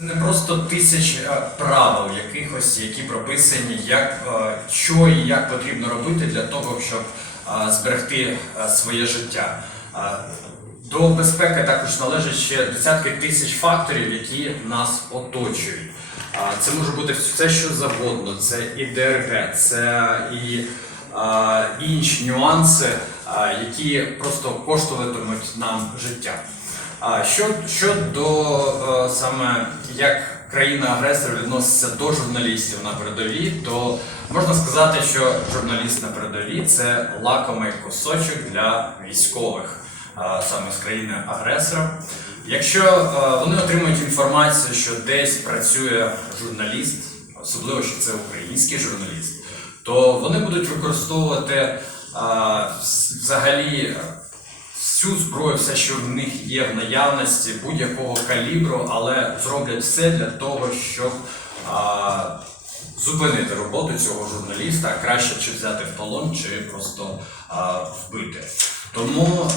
Не просто тисяч е, правил якихось, які прописані, як е, що і як потрібно робити для того, щоб е, зберегти своє життя. До безпеки також належать ще десятки тисяч факторів, які нас оточують. Це може бути все, що завгодно. Це і ДРГ, це і інші нюанси, які просто коштуватимуть нам життя. Що щодо е, саме як країна-агресор відноситься до журналістів на передовій, то можна сказати, що журналіст на передовій це лакомий кусочок для військових е, саме з країни-агресора. Якщо е, вони отримують інформацію, що десь працює журналіст, особливо що це український журналіст, то вони будуть використовувати взагалі всю зброю, все, що в них є в наявності, будь-якого калібру, але зроблять все для того, щоб а, зупинити роботу цього журналіста, краще чи взяти в полон, чи просто а, вбити. Тому.